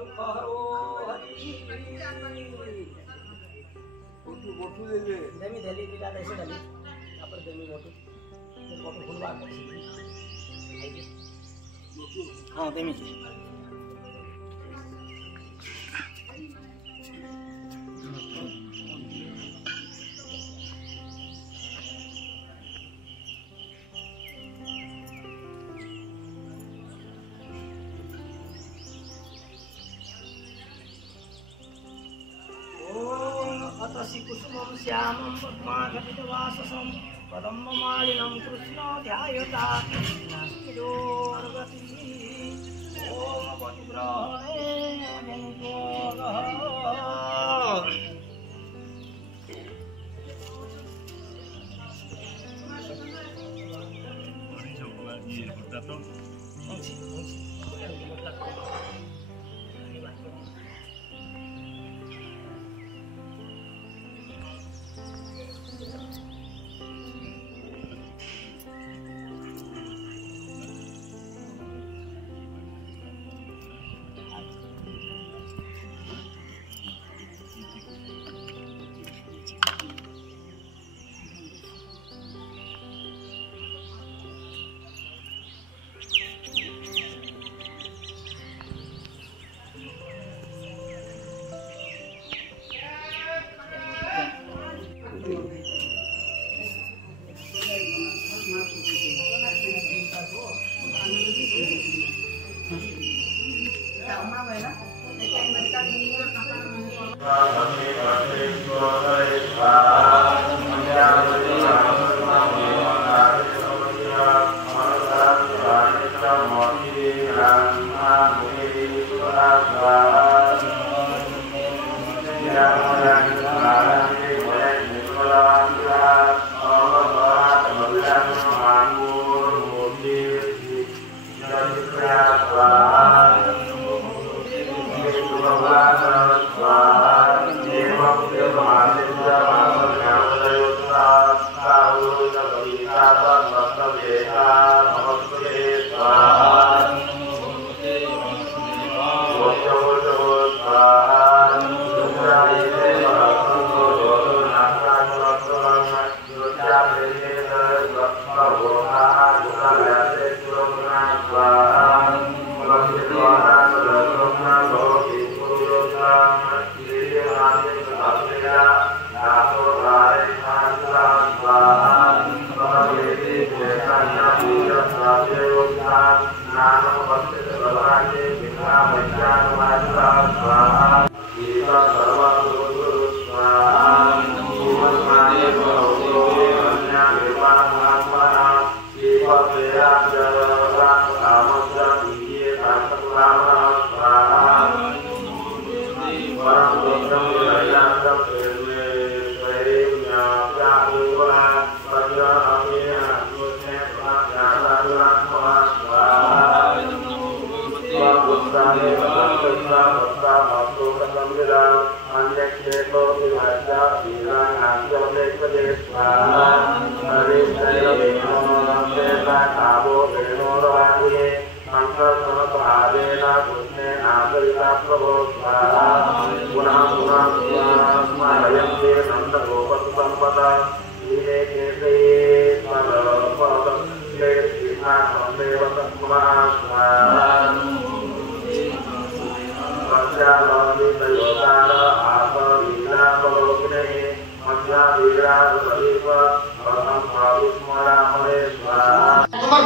दुख हरो हरि बोटू दे दे देमी देली बिटा ऐसे डाली यहां पर देमी बोटू फिर बोटू भूलवा बोटू हां देमी कुसुमं श्यामं पद्माघटितवाससं पदम्बमालिनं कृष्णो ध्यायता नास्तिदोर्गतिः ॐ पतिग्रहणे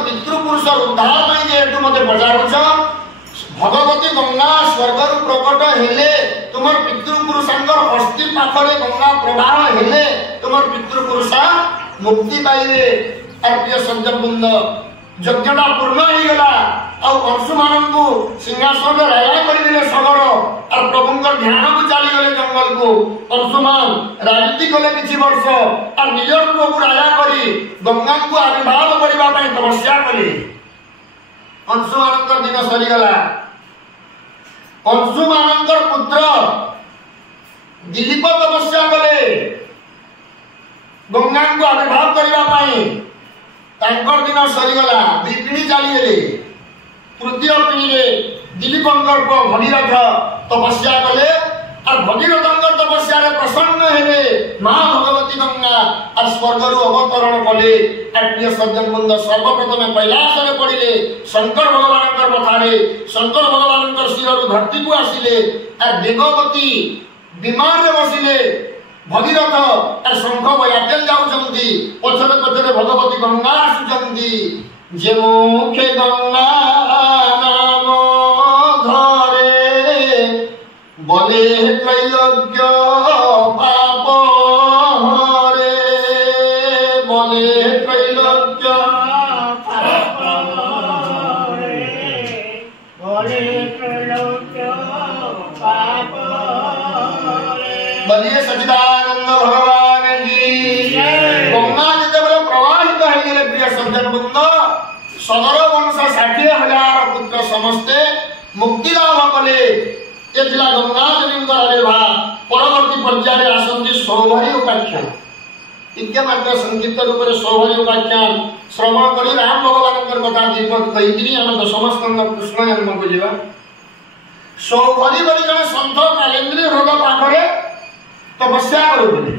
पितृपुरुष उद्धार मत बजाऊच भगवती गंगा स्वर्गर प्रकट हेले तुम पितृपुरुषंकर अस्थि पाखरे गंगा प्रवाह हेले तुम पितृपुरुष मुक्ति पाइले। प्रिय संजबृंद यज्ञटा पूर्ण हो गला अंशु मान सिंहासन राजा करदे सगर और प्रभु ध्यान को चली गले जंगल को अंशुमान राजनीति कले किसी वर्ष और निजर पुओ राजा करी गंगा को आविर्भाव करने तपस्या कले। अंशुमान दिन सरीगला अंशुमान पुत्र दिलीप तपस्या कले गंगा को आविर्भाव करने दिन सरीगला 2 पीढ़ी चलीगले। तृतीय पीढ़ी दिलीपंकर भगीरथ तपस्या कले और भगीरथंकर तपस्या प्रसन्न हेले माँ भगवती गंगा और स्वर्गर अवतरण कले और प्रिय सज्जन बंद सर्वप्रथम कैलास में पड़े शंकर भगवान कथारे शंकर भगवान शिवर धरती को आसिले और वेगवती विमान में बसिले भगीरथ और शंख बयातेल जाऊँगी पछरे पछरे भगवती गंगा आसुचंती जे मुखे गंगा नाम धरे बले त्रैलोक्य पाप हरे बले त्रैलोक्य पाप हरे बले त्रैलोक्य पाप हरे बलिए सच्चिदानंद भगवान की गंगा जितेबाला प्रवाहित है प्रिय सज्जन वृंद सदर वंश 60,000 पुत्र समस्ते मुक्ति लाभ कले गंगा देवी आविर्भाव परवर्ती पर्याय आसती सौभरी उपाख्यान टिके मात्र संक्षिप्त रूप से सौभरी उपाख्यान श्रवण कर राम भगवान कथा दीपक कहीकि आम दशम स्कंद कृष्ण जन्म को जा सौभरी बोली जन सन्थ कालेन्द्री हृद पाखरे तपस्या करुले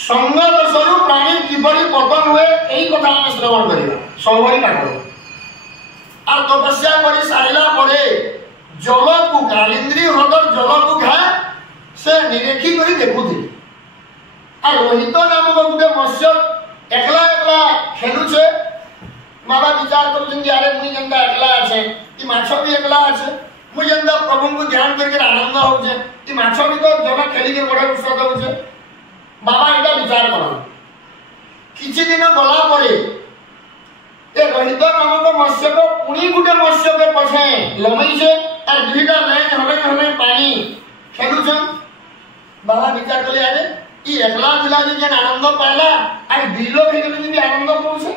संग दोषरु प्राणी किपरि पतन हुए यही कथा आम श्रवण करवा सौभरी पाखरे और तपस्या कर सारा परे जल को कालिंद्री ह्रदर जल को घा से निरेखी कर देखुथि और रोहित नामक गोटे मत्स्य एकला एकला खेलुचे बाबा विचार कर अरे मुई जेनता एकला आछे कि माछ भी एकला आछे मुई जेनता प्रभु को ध्यान करके आनंद होचे कि माछ भी तो जल खेली के बड़े उत्साह होचे बाबा एटा विचार कर किछि दिन गला परे ए रोहित नामक मत्स्य को पुणी गुटे मत्स्य के पछे लमई से और दुईटा लाइन हमें हमें पानी खेलुछन बाबा विचार कले अरे ई एकला थिला जे आनंद पाला आ दिलो हे गले जे आनंद पउछे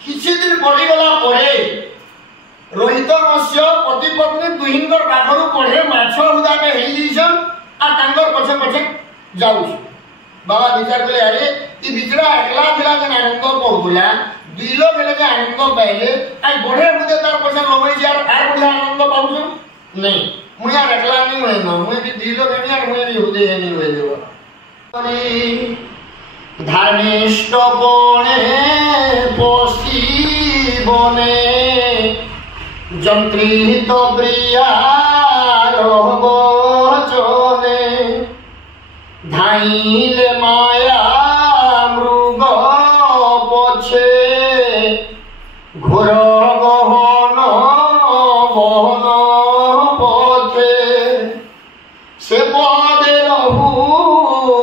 किछि दिन पड़ी गला परे रोहित मत्स्य पति पत्नी दुहिंकर पाखरु पढ़े माछ हुदा के हेई दिछन आ तांगर पछे पछे जाउ बाबा विचार कले अरे ई बिचरा एकला थिला जे आनंद पउला दिलो बेले के आनंद पाइले आई बढ़े हुदे तार पछे लमई यार आर बढ़िया आनंद पाउछ नहीं मु यार एकला नहीं होय न मु भी दिलो के यार मु भी हुदे नहीं होय देबो धर्मिष्ठ बने बसी बने जंत्रित प्रिया रोगचने धाइले माया मृग पछे घोर गहन बहन पथे से पदे रहू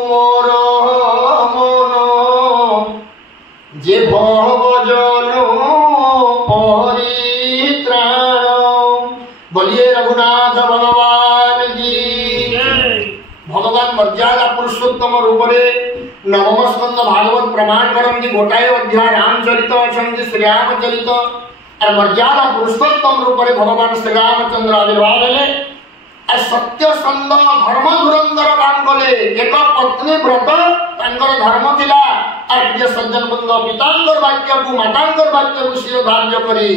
मोर मन जे भवजन परित्राण बोलिए रघुनाथ भगवान की भगवान मर्यादा पुरुषोत्तम रूप नवम स्कंद भागवत प्रमाण करती गोटाए अध्याय रामचरित अच्छा श्रीरामचरित और मर्यादा पुरुषोत्तम रूप भगवान श्रीरामचंद्र आविर्भाव हेले सत्य स्कंद धर्म धुरंधर काम कले एक पत्नी व्रत तांकर धर्म थिला और प्रिय सज्जन बंद पितांकर वाक्य को मातांकर वाक्य को शिर धार्य करी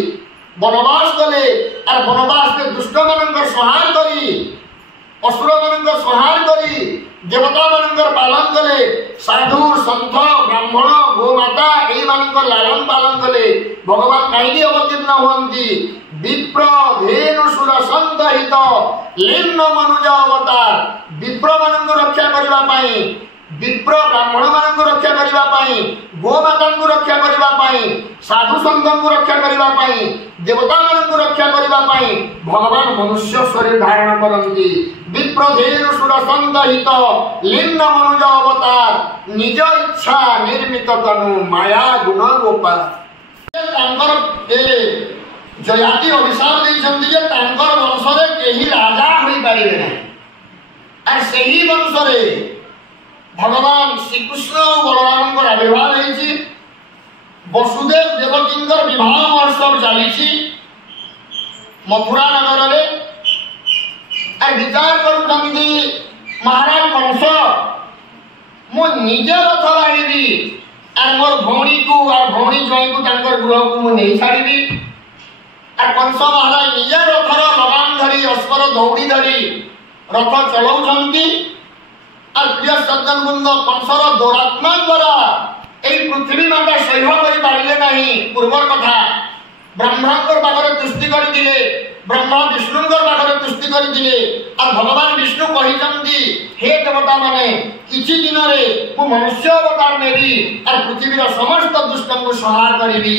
वनवास कले और वनवास के दुष्ट मानकर संहार करी असुर मानकर संहार करी देवता मानकर पालन कले साधु संत ब्राह्मण गोमाता एई मानकर लालन पालन कले भगवान कहीं अवतीर्ण हुअंती विप्र धेनुसुर संत हित लिंग मनुज अवतार विप्र मानकर रक्षा करबा पाई विप्र ब्राह्मण मानकर रक्षा करबा पाई गोमाता को रक्षा करबा पाई साधु संत को रक्षा करबा पाई देवता मानकर रक्षा करबा पाई भगवान मनुष्य शरीर धारण करंती विप्र धेनुसुर संत हित लिंग मनुज अवतार निज इच्छा निर्मित तनु माया गुण गोपाल जयाति अभिशाप देइछन्ति जे तांकर वंशरे केही राजा होई पारिबे ना आ सेही वंशरे भगवान श्री कृष्ण और बलराम आविर्भाव होइछि वसुदेव देवकींकर विवाह महोत्सव चली मथुरा नगर रे आ विचार करूछन्ति महाराज कंस मु निजे रथ बाहिबी आ मोर भौणी को आ भौणी ज्वाई को तांकर गृह को मु नहीं छाड़ीबी আর কংস মহারাজ নিজে রথর লগাম ধরি অস্পর দৌড়ি ধরি রথ চলাউছন্তি। আর প্রিয় সজ্জন বৃন্দ কংসর দৌরাত্মা দ্বারা এই পৃথিবী মাতা সহ্য করে পারিলে নাহি। পূর্বর কথা ব্রহ্মাঙ্কর পাখরে তুষ্টি করে ব্রহ্মা বিষ্ণুঙ্কর পাখরে তুষ্টি করে আর ভগবান বিষ্ণু কহিছন্তি হে দেবতা মানে কিছু দিନରେ মু মনুষ্য অবতার নেবি আর পৃথিবীর সমস্ত দুষ্টଙ୍କୁ সংহার করিবি।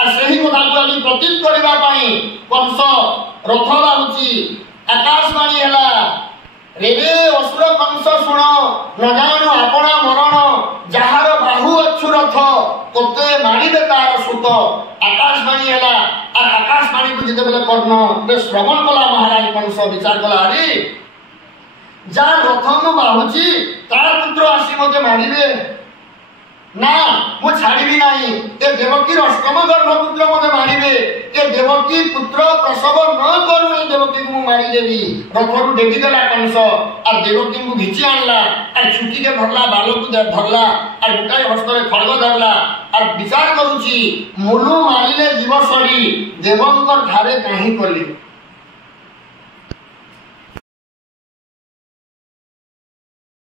আর সেই কথাকে আজ প্রতীক করিবা পাই কংস রথ বাহুছি। আকাশবাণী হেলা রে রে অসুর কংস শুণ ন জাণু আপনা মরণ যাহার বাহু অচ্ছু রথ তোতে মারিবে তার সুত। আকাশবাণী হেলা আর আকাশবাণীকে যেতবেলে কর্ণ শ্রবণ কলা মহারাজ কংস বিচার কলা আরে যার রথ মু বাহুছি তার পুত্র আসি মতে মারিবে না মু ছাড়িবি নাই। এ দেবকীর অষ্টম গর্ভপুত্র মতে মারিবে এ দেবকী পুত্র প্রসব ন করু এই দেবকী মু মারিদেবি। রথরু ডেকি দেলা কংস আর দেবকী ঘিচি আনলা আর ছুটিকে ধরলা বালকু ধরলা আর গোটাଏ হস্তরে খড়গ ধরলা আর বিচার করুছি মুলু মারিলে জীব সরি দেবঙ্কর ঠারে কাহি কলি।